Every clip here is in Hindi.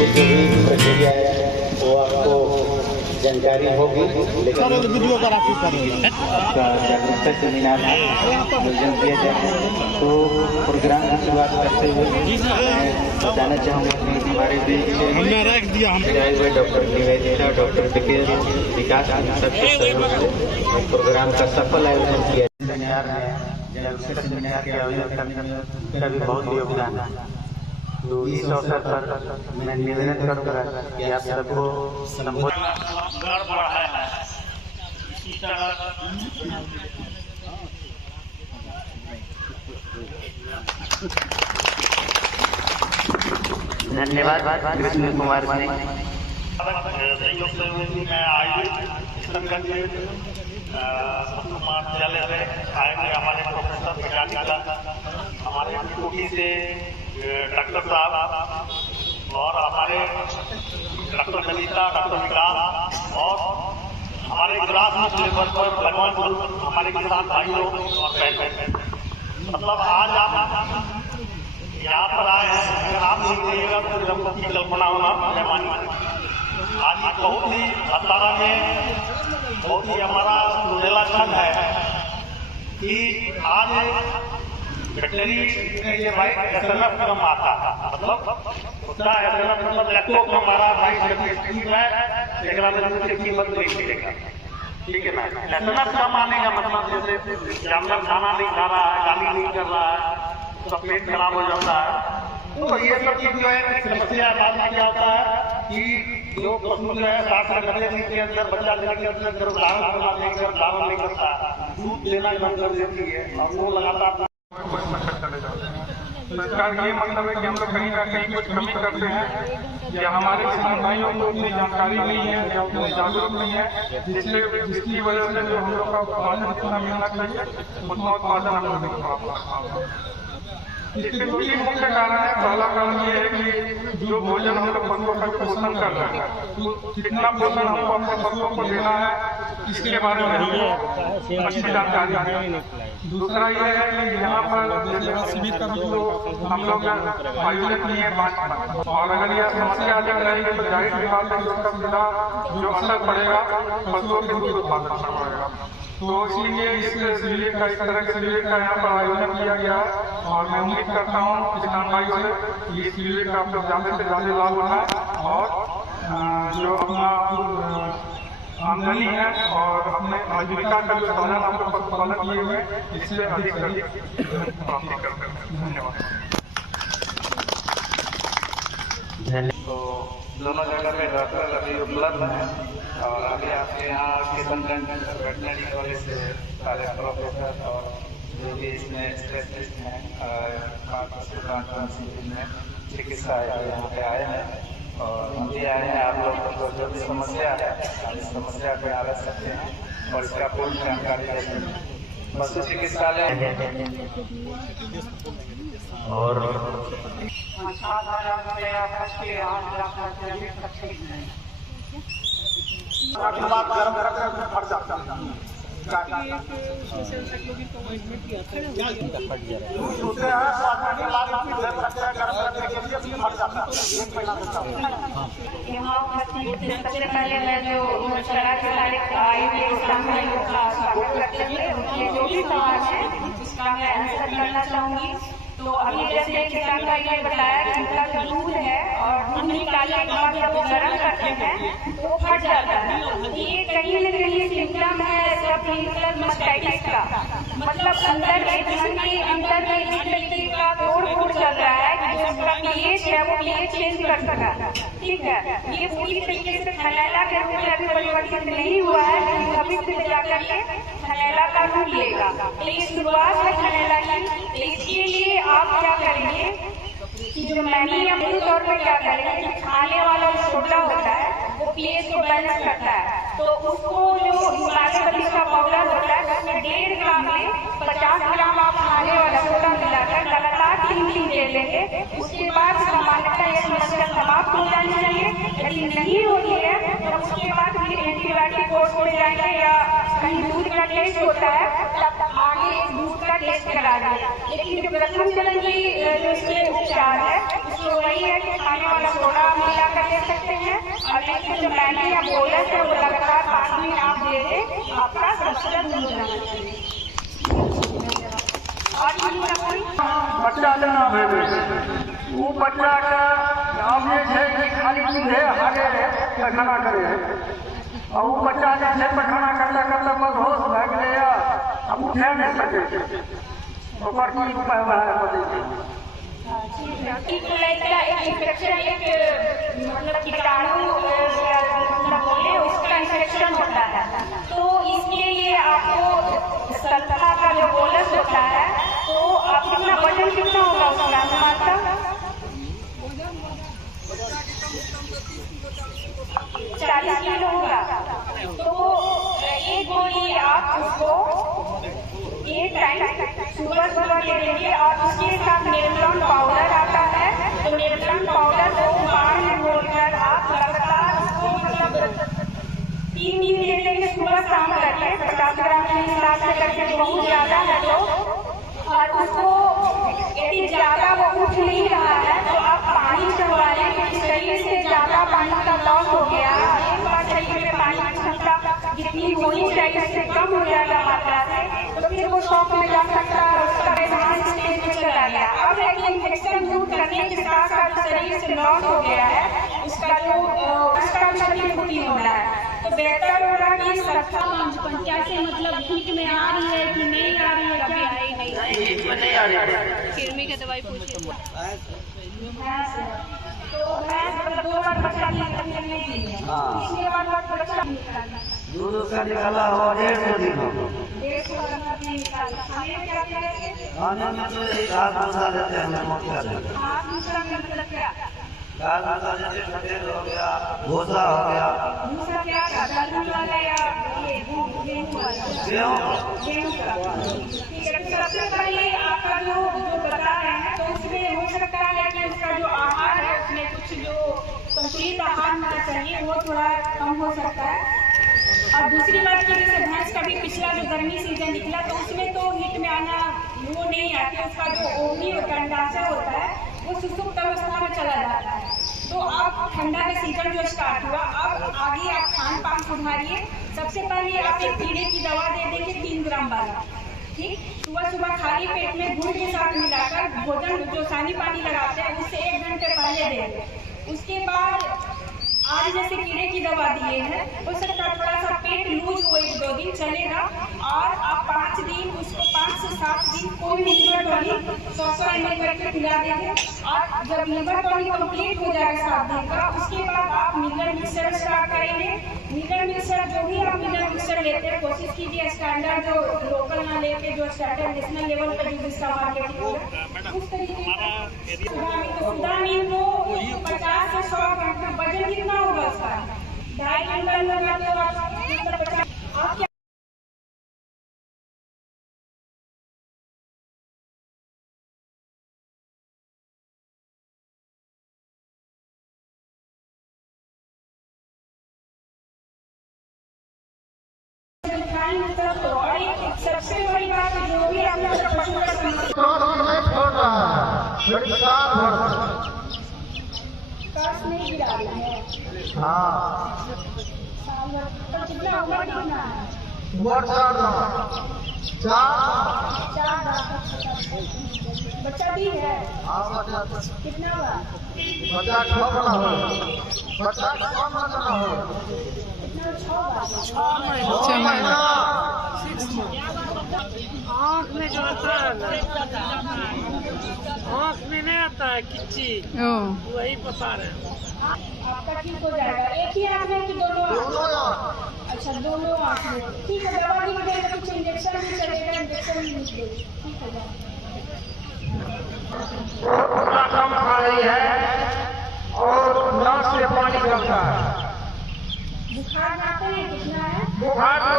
ये जो भी प्रक्रिया है वो आपको जानकारी होगी, लेकिन आपका जागरूकता सेमिनार आयोजन किया जाए। तो प्रोग्राम की शुरुआत करते हुए बताना चाहूँगा कि हमारे बीच डॉक्टर निवेदिता, डॉक्टर विकास सबके सहयोग से प्रोग्राम का सफल आयोजन किया। सेमिनार में जागरूकता सेमिनार के आयोजन करने में उनका भी बहुत योगदान है। तो इस अवसर पर मैं निवेदन करूँगा कि आप सबको संबोधित। धन्यवाद कृष्ण कुमार सिंह। महाविद्यालय में आएंगे हमारे प्रोफेसर मेकानिकल, हमारे ड्यूटी से डॉक्टर साहब और हमारे डॉक्टर ललिता, डॉक्टर विकास और हमारे ग्रास रूट लेवल पर भगवान गुरु, हमारे किसान भाइयों और बहन। मतलब आज आप यहाँ पर आए हैं, अगर आप नहीं कहिएगा तो हमको की कल्पना होना मेहमानी। आज बहुत ही अतारा में बहुत ही हमारा सुनेला क्षण है कि आज वेटनरी ये भाई एसएनएफ कम आता है, मतलब उसका एसएनएफ मतलब लैपटॉप हमारा भाई है, एक कीमत नहीं मिलेगा। ठीक है ना, एसएनएफ कम आने का मतलब जैसे जानवर खाना नहीं खा रहा है, गाली नहीं कर रहा है, तो पेट खराब हो जाता है। तो ये सब चीज जो है समस्या बाद में क्या होता है कि जो पशु जो है 7 के अंदर बच्चा लेने के अंदर गर्भधारण नहीं करता, दूध देना बंद कर देती है और वो लगातार। तो इसका ये मतलब है कि हम लोग कहीं ना कहीं कुछ कमी करते हैं या हमारे किसान भाइयों को उतनी जानकारी नहीं है या उतने जागरूक नहीं है, जिसकी वजह से जो हम लोग का उत्पादन जितना मिलना चाहिए उतना उत्पादन हम लोग नहीं कर पाते। इसके 2 मुख्य कारण है। पहला कारण ये है कि जो भोजन हम लोग पशुओं का पोषण कर रहे हैं, तो कितना पोषण हमको अपने पशुओं को देना है इसके बारे में हमको अच्छी जानकारी है। दूसरा ये है कि यहाँ पर शिविर का जो हम लोग आयोजन किए 5 और अगर यह समस्या अगर रहेगी तो जाहिर सी बात है कि उसका सीधा जो असर पड़ेगा पशुओं के दूध उत्पादन पर पड़ेगा। तो इसलिए इस शिविर का, इस तरह के शिविर का यहाँ पर आयोजन किया गया है और मैं उम्मीद करता हूँ किसान भाई से इस शिविर का आप लोग ज्यादा से ज्यादा लाभ उठाएं और जो अपना आमदनी है और अपने आजीविका का जो साधन आप लोग पशुपालन किए हुए इससे अधिक से अधिक प्राप्ति करते हैं। धन्यवाद। तो दोनों जगह में डॉक्टर अभी उपलब्ध हैं और अभी आपके यहाँ किशनगंज वेटनरी कॉलेज से सारे प्रोफेसर और जो भी इसमें स्पेशलिस्ट हैं में चिकित्सा यहाँ पे आए हैं और हम भी आए हैं। आप लोग को जो भी समस्या है इस समस्या पे आ सकते हैं और इसका पूर्ण जानकारी देते हैं। पशु चिकित्सालय और बात गर्म करके फट जाता है। सबसे पहले मैं जो जो भी सवाल है उसका मैं आंसर करना चाहूंगी। तो अभी जैसे किसान भाई ने बताया कि उनका जो दूध है और दूध निकालने के बाद जब वो गर्म करते हैं तो फट जाता है। ये कहीं न कहीं सिम्टम है मास्टाइटिस का, मतलब अंदर के अंदर में इस तरीके का तोड़-फोड़ चल रहा है कि जो उसका पीएच है वो पीएच चेंज कर सका। ठीक है, ये पूरी तरीके से थैलेला के रूप में अभी परिवर्तित नहीं हुआ है, लेकिन भविष्य में जाकर के थैलेला का रूप लेगा। लेकिन शुरुआत है थैलेला की। इसके लिए आप क्या करेंगे कि जो मैग्नीशियम के तौर पर क्या करेंगे कि खाने वाला सोडा होता है वो पीएच को बैलेंस करता है, तो उसको जो हिमालय का पाउडर होता है उसमें 1.5 ग्राम में 50 ग्राम आप खाने वाला सोडा मिलाकर लगातार 3 दिन ले लेंगे। उसके बाद सामान्यतः यह समस्या समाप्त हो जानी चाहिए। यदि नहीं होती है तो उसके बाद फिर एंटीबायोटिक कोर्स हो जाएंगे या कहीं दूध का टेस्ट होता है तब आगे दूध का टेस्ट करा दें। लेकिन जो प्रथम चरण की जो इसमें उपचार है उसमें वही है कि खाने वाला सोडा मिलाकर दे सकते हैं, और नहीं तो जो मैंने या बोला है वो लगातार 5 दिन आप दे दें, आपका संशोधन हो जाना चाहिए। और कोई बच्चा लेना भेजे वो बच्चा का नाम ये है कि खाली दूधे आगे पैखाना करे और वो बच्चा जैसे पैखाना करता करता बदहोश भग गया, अब उठे नहीं सके तो पर की उपाय है इन्फेक्शन एक मतलब कीटाणु मतलब बोले उसका इन्फेक्शन होता है, तो इसके लिए आपको सल्फा का जो बोलस होता है, तो आप कितना वजन कितना होगा उसका मात्रा 40 किलो होगा, तो एक गोली आप उसको एक टाइम सुबह सुबह ले लेंगे, और उसके साथ नेफ्रॉन पाउडर आता है, तो नेफ्रॉन पाउडर को बाढ़ में घोलकर आप लगातार उसको मतलब 3 दिन ले लेंगे, सुबह शाम करके 50 ग्राम के हिसाब से करके, बहुत ज्यादा है तो, और उसको यदि ज्यादा वो उठ नहीं रहा है तो आप पानी चढ़वाएं, क्योंकि शरीर से ज्यादा पानी का लॉस हो गया, एक बार शरीर में पानी की क्षमता जितनी होनी चाहिए उससे कम हो जाएगा मात्रा से, तो फिर वो शॉक में जा सकता है, उसका एडवांस स्टेज में चला गया। अब एक इन्फेक्शन दूर करने के साथ साथ शरीर से लॉस हो गया है, उसका जो उसका शरीर पूरी होना है, तो बेहतर होगा कि सरकार कैसे मतलब ठीक में आ रही है कि नहीं आ रही है, कभी आई नहीं कृमि की दवाई पूछिए। तो मैं मतलब 2 बार बच्चा नहीं दी है, इसके बाद बच्चा दूध उसका निकाला हो 150 दिन हो, 150 नहीं निकाला, हमें क्या करेंगे खाने में तो एक हाथ मसा देते हैं, हम मोटा देते हैं, हाथ दूसरा मतलब क्या दाल मसा जैसे खटेल हो गया, भूसा हो गया, दूसरा क्या दलहन वाला या ये गेहूं वाला, गेहूं का, ठीक है। तो सबसे पहले आपका जो बता रहे हैं, तो उसमें हो सकता है कि उसका जो आहार है उसमें कुछ जो संतुलित आहार होना चाहिए वो थोड़ा कम हो सकता है, और दूसरी बात की जैसे भैंस का भी पिछला जो गर्मी सीजन निकला तो उसमें तो हीट में आना वो नहीं आती, उसका जो ओवरी होता है अंडाशय होता है वो सुसुप्त अवस्था में चला जाता है, तो अब ठंडा का सीजन जो स्टार्ट हुआ, अब आगे आप खान पान सुधारिए। सबसे पहले आप एक कीड़े की दवा दे देंगे 3 ग्राम वाला, ठीक, सुबह सुबह खाली पेट में गुड़ के साथ मिलाकर भोजन जो सानी पानी लगाते हैं उससे 1 घंटे पहले देंगे। उसके बाद आज जैसे कीड़े की दवा दिए हैं, हो सकता है थोड़ा सा पेट लूज हो 1-2 दिन चलेगा, और आप 5 दिन उसको 5 से 7 दिन कोई भी लीवर टॉनिक 100 ml करके पिला देंगे, और जब लीवर टॉनिक कंप्लीट हो जाएगा 7 दिन का, उसके बाद आप मिनरल मिक्सर स्टार्ट करेंगे। मिनरल मिक्सर जो भी आप मिनरल मिक्सर लेते हैं कोशिश कीजिए स्टैंडर्ड जो लोकल ना लेके जो स्टैंडर्ड नेशनल लेवल पर जो इसका मार्केटिंग होगा उस तरीके का सुदामीन को 50 से 100 घंटे वजन कितना होगा उसका 2.5 क्विंटल होगा, तो आप क्या सबसे बड़ी बात जो भी आप लोग पशु का काश नहीं गिरा है, तो कितना उम्र कितना है 4 बच्चा भी है, कितना हुआ बच्चा 6 बना हो, बच्चा 6 महीना आँख में जो आता है ना, आँख में नहीं आता है किच्ची, वही बता रहे हैं। आपका ठीक हो जाएगा। एक ही आँख में कि दोनों आँख? अच्छा दोनों आँख में, ठीक है। दवा नहीं मिलेगा, कुछ इंजेक्शन भी चलेगा, इंजेक्शन भी मिलेगा, ठीक है। कम खा रही है और नाक से पानी निकलता है। बुखार आते हैं कितना है? बुखार तो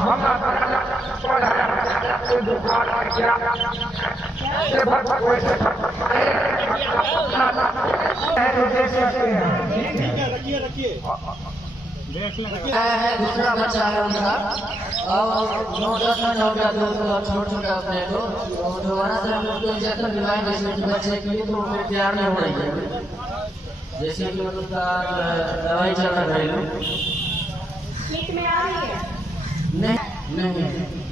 हम बुखार है दूसरा बच्चा है उनका, और 9-10 महीना हो गया, छोटा अपने को दोबारा से हम लोग इंजेक्शन दिलवाएंगे बच्चे के लिए, तो फिर तैयार नहीं हो रही है। जैसे कि उसका दवाई चल रहा है ठीक में आ रही है? नहीं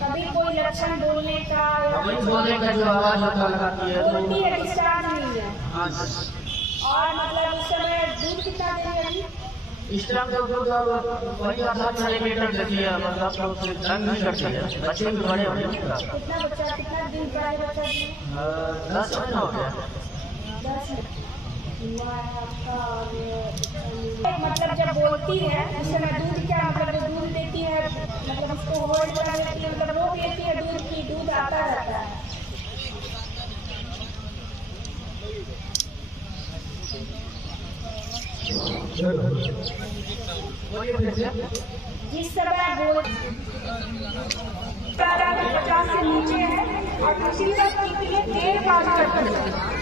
कभी कोई लक्षण बोलने का अभी बोलने का जो आवाज होता है बोलती है, डिस्चार्ज नहीं है। हाँ और मतलब उस समय दूध कितना दे रही है? इस तरह का दूध वही 8-9 लीटर देती है, मतलब तंग नहीं करती है। बच्चे भी बड़े होने कितना बच्चा, कितना दिन का है बच्चा? 10 महीना हो गया। 10 मतलब जब बोलती है उस समय दूध क्या मतलब दूध देती है, मतलब उसको होल्ड करा देती है, मतलब रोक लेती है दूध की, दूध आता रहता है। जिस समय बोल 50 से नीचे है और दूसरी बात कितने देर पास करती है,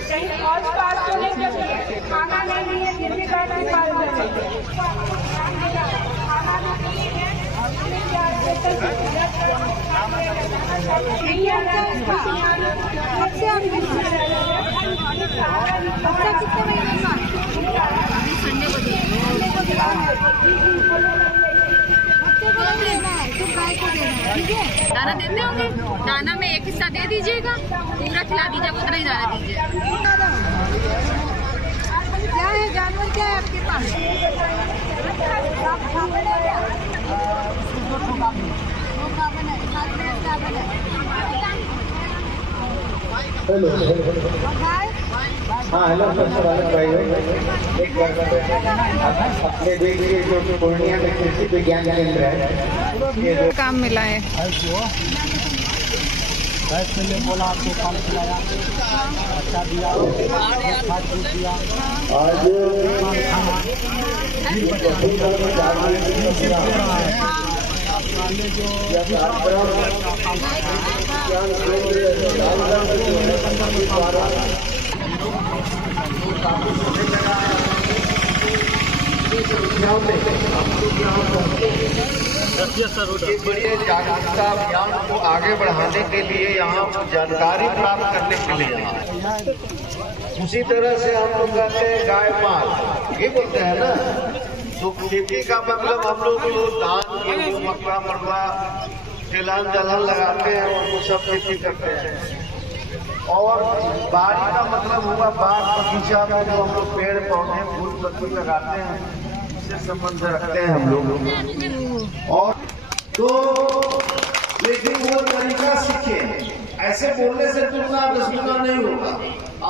कहीं फौज पास तो नहीं करती है, खाना नहीं है फिर भी कहते हैं पास करती है, खाना नहीं है नहीं आता है इसका। बच्चा कितने महीने का? दाना देते होंगे, दाना में एक हिस्सा दे दीजिएगा, पूरा खिला दीजिएगा, उतना ही दाना दीजिए। क्या है जानवर, क्या है आपके पास? हेलो हाँ हेलो सर भाई एक बार अपने देश के जो पूर्णिया में कृषि विज्ञान केंद्र है ये जो काम मिला है पहले बोला आपको काम खिलाया, अच्छा दिया, खाद दिया, आज बड़े जागरूकता अभियान को आगे बढ़ाने के लिए यहाँ जानकारी प्राप्त करने के लिए यहाँ उसी तरह से हम लोग कहते हैं गाय माल, ये बोलते हैं ना। तो खेती का मतलब हम लोग धान, गेहूं, मक्का, मड़वा, तिलहन दलहन लगाते हैं और वो सब खेती करते हैं। और बाड़ी का मतलब हुआ बाग बगीचा में जो हम लोग पेड़ पौधे फूल पत्ती लगाते हैं, इससे संबंध रखते हैं हम लोग। और तो लेकिन वो तरीका सीखे, ऐसे बोलने से तुलना दसगुना नहीं होगा।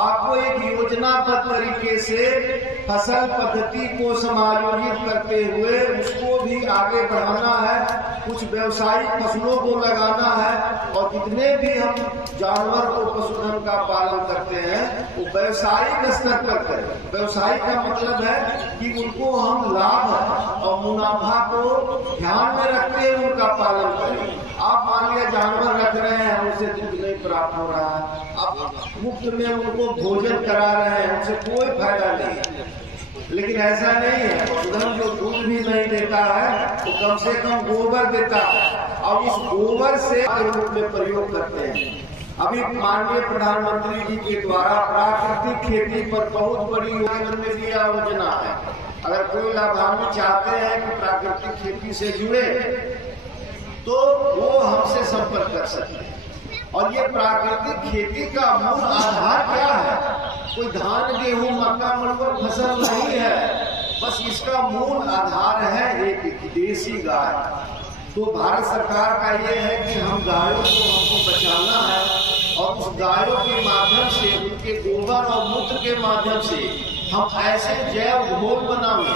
आपको एक योजनाबद्ध तरीके से फसल पद्धति को समायोजित करते हुए उसको भी आगे बढ़ाना है, कुछ व्यावसायिक फसलों को लगाना है। और जितने भी हम जानवर को पशुधन का पालन करते हैं वो व्यावसायिक स्तर पर करें। व्यवसाय का मतलब है कि उनको हम लाभ और मुनाफा को ध्यान में रखते हुए उनका पालन करें। आप मान लिया जानवर रख रहे हैं, उनसे दूध नहीं प्राप्त हो रहा है, आप मुफ्त में उनको भोजन करा रहे हैं, उनसे कोई फायदा नहीं। लेकिन ऐसा नहीं है, पशुधन जो दूध भी नहीं देता है तो कम से कम गोबर देता है और उस गोबर से रूप में प्रयोग करते हैं। अभी माननीय प्रधानमंत्री जी के द्वारा प्राकृतिक खेती पर बहुत बड़ी योजना है। अगर कोई लाभान्वित चाहते हैं कि प्राकृतिक खेती से जुड़े तो वो हमसे संपर्क कर सकते हैं। और ये प्राकृतिक खेती का मूल आधार क्या है? कोई धान, गेहूं, मक्का, मड़वा फसल नहीं है, बस इसका मूल आधार है एक देसी गाय। तो भारत सरकार का ये है कि हम गायों को हमको बचाना है और उस गायों के माध्यम से, उनके गोबर और मूत्र के माध्यम से हम ऐसे जैव घोल बनावे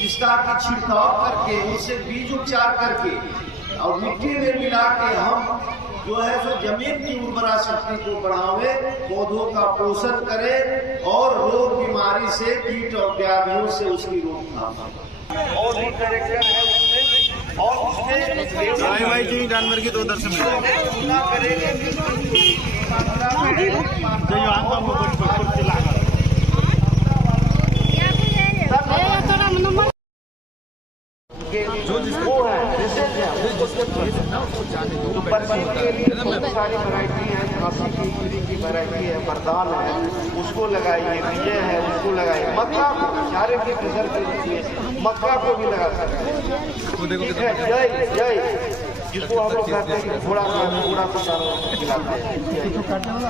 जिसका कि छिड़काव करके, उनसे बीज उपचार करके और मिट्टी में मिला के हम जो है सो जमीन की उर्वरा शक्ति को बढ़ावे, पौधों का पोषण करे और रोग बीमारी से, कीट और व्याधियों से उसकी रोकथाम। और भी कैरेक्टर है उसमें, और उसमें भाई जी जानवर की 2 दर्शन करेंगे जो जिसको है तो बच्चों के लिए बहुत सारी वैरायटी है, खांसी की वैरायटी है, बरदान है, उसको लगाइए, विजय है उसको लगाइए, मक्का चारे के प्रेशर के लिए मक्का को भी लगा सकते हैं। ठीक है, जय जय जिसको हम लोग कहते हैं कि घोड़ा को जानवर को खिलाते हैं,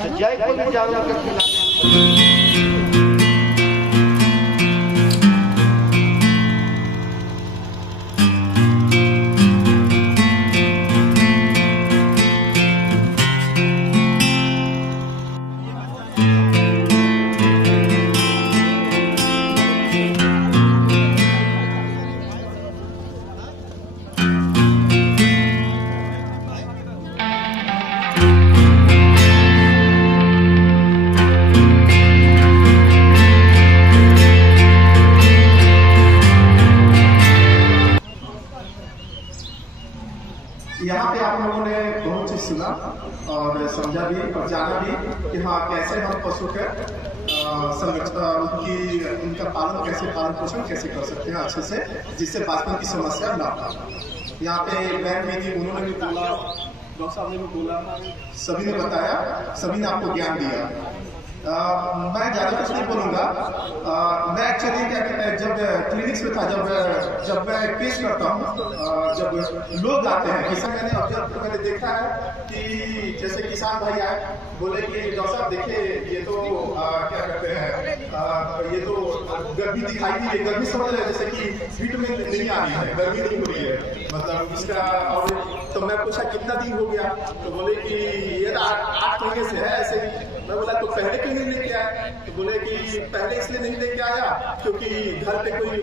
तो जय को भी जानवर को खिलाते हैं। यहाँ पे आप लोगों ने बहुत चीज सुना और समझा भी और जाना भी कि हाँ कैसे हम पशु के उनका पालन पोषण कैसे कर सकते हैं अच्छे से, जिससे बचपन की समस्या ना हो। यहाँ पे बहन भी थी, उन्होंने भी बोला, डॉक्टर साहब ने भी बोला, सभी ने बताया, सभी ने आपको ज्ञान दिया। मैं ज़्यादा कुछ नहीं बोलूँगा। मैं एक्चुअली क्या कहते हैं, जब क्लिनिक्स में था, जब मैं केस करता हूँ, जब लोग आते हैं, किसी मैंने देखा है कि जैसे किसान भाई आए, बोले कि डॉक्टर साहब देखिए ये तो क्या कहते हैं, ये तो गर्मी दिखाई दी है, गर्मी समझ रहे हैं, जैसे कि हीट में नहीं आ रही है, गर्मी नहीं हो रही है, मतलब इसका। और तो मैं पूछा कितना दिन हो गया, तो बोले कि ये 8 महीने से है ऐसे ही। मैं बोला तो पहले क्यों नहीं लेके आया, तो बोले कि पहले इसलिए नहीं लेके आया क्योंकि घर पे कोई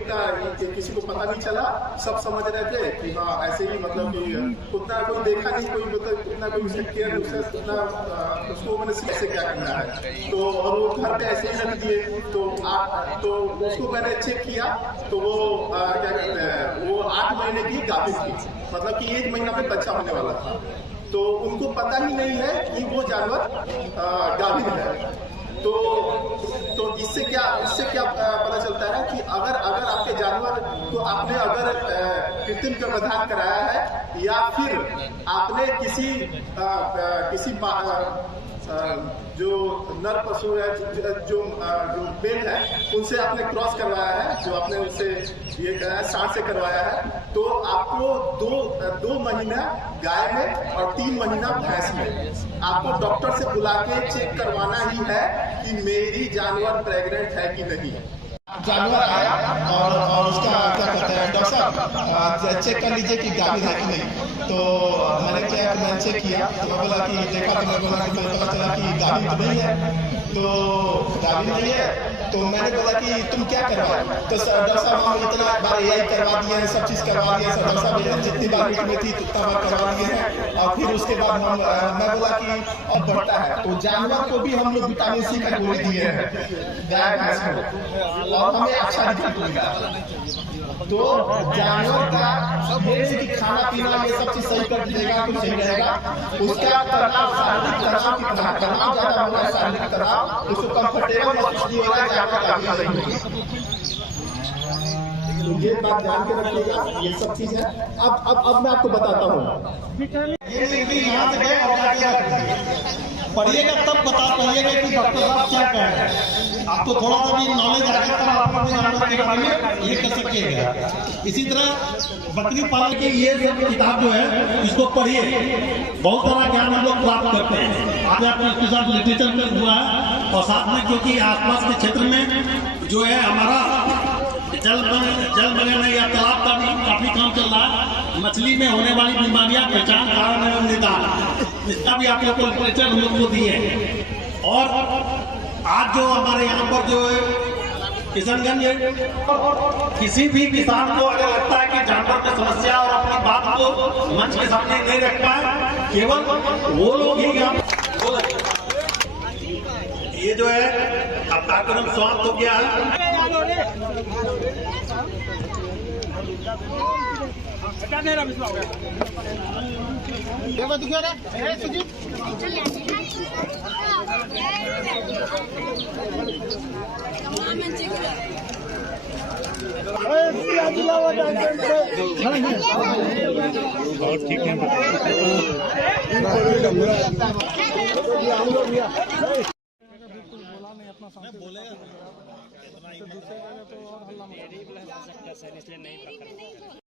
किसी को पता नहीं चला, सब समझ रहे थे कि हाँ ऐसे ही, मतलब कि उतना कोई देखा नहीं, कोई मतलब उतना कोई उससे केयर उतना उसको मैंने कैसे क्या करना है, तो और वो घर पे ऐसे ही रख दिए। तो उसको मैंने चेक किया, तो वो क्या कहते हैं, वो 8 महीने की गाभिन थी, मतलब कि 1 महीना में बच्चा होने वाला था। तो उनको पता ही नहीं है कि वो जानवर गाभिन है। तो इससे क्या पता चलता है कि अगर आपके जानवर को आपने अगर कृत्रिम गर्भाधान कराया है, या फिर आपने किसी जो नर पशु है, जो मेल है, उनसे आपने क्रॉस करवाया है, जो आपने उससे ये कराया, सांड से करवाया है, तो आपको 2 महीना गाय में और 3 महीना भैंस में आपको डॉक्टर से बुला के चेक करवाना ही है कि मेरी जानवर प्रेग्नेंट है कि नहीं। जानवर आया और उसका क्या कहते हैं, डॉक्टर साहब चेक कर लीजिए कि गाभिन है कि नहीं। तो मैंने चेक किया, तो मैं बोला कि देखा, तो मैं बोला कि मुझे पता चला कि गाभिन तो नहीं है। तो गाभिन नहीं है, तो मैंने बोला कि तुम क्या करवाए, तो डॉक्टर साहब हम इतना बार यही करवा दिए हैं, सब चीज़ करवा दिया सर, डॉक्टर साहब जितनी बार मीट में थी उतना बार करवा दिए हैं। और फिर उसके बाद मैं बोला कि अब बढ़ता है, तो जानवर को भी हम लोग विटामिन सी का गोली दिए हैं, गाय भैंस को, और हमें अच्छा रिजल्ट मिला। तो जानवर का खाना पीना ये सब चीज सही कर देगा तो सही रहेगा। उसका तनाव, शारीरिक तनाव कितना, तनाव ज्यादा होगा, शारीरिक तनाव, उसको कंफर्टेबल महसूस नहीं हो रहा है, जानवर का सही होगा। तो ये बात ध्यान के रखिएगा, ये सब चीज है। अब मैं आपको बताता हूँ, यहाँ से गए और क्या पढ़िएगा तब बता पाइएगा कि डॉक्टर साहब क्या कह रहे हैं। आपको थोड़ा सा भी नॉलेज आ गया तब आप अपने जानवर के बारे में ये कर सकिएगा। इसी तरह बकरी पालन की ये सब किताब जो है, इसको पढ़िए, बहुत सारा ज्ञान हम लोग प्राप्त करते हैं। आगे आपको इसके साथ लिटरेचर में हुआ है, और साथ में क्योंकि आसपास के क्षेत्र में जो है हमारा जल बने या तालाब का भी काफी काम चल रहा है। मछली में होने वाली बीमारियां पहचान, कारण एवं निदान, इसका भी आप लोग को लिटरेचर हम लोग को दिए। और आज जो हमारे यहाँ पर जो है किशनगंज, किसी भी किसान को अगर लगता है कि जानवर की समस्या और अपनी बात को मंच के सामने नहीं रख पाए, केवल वो लोग ही ये जो है अब कार्यक्रम समाप्त हो गया है। जिला बहुत ठीक है। बोलेगा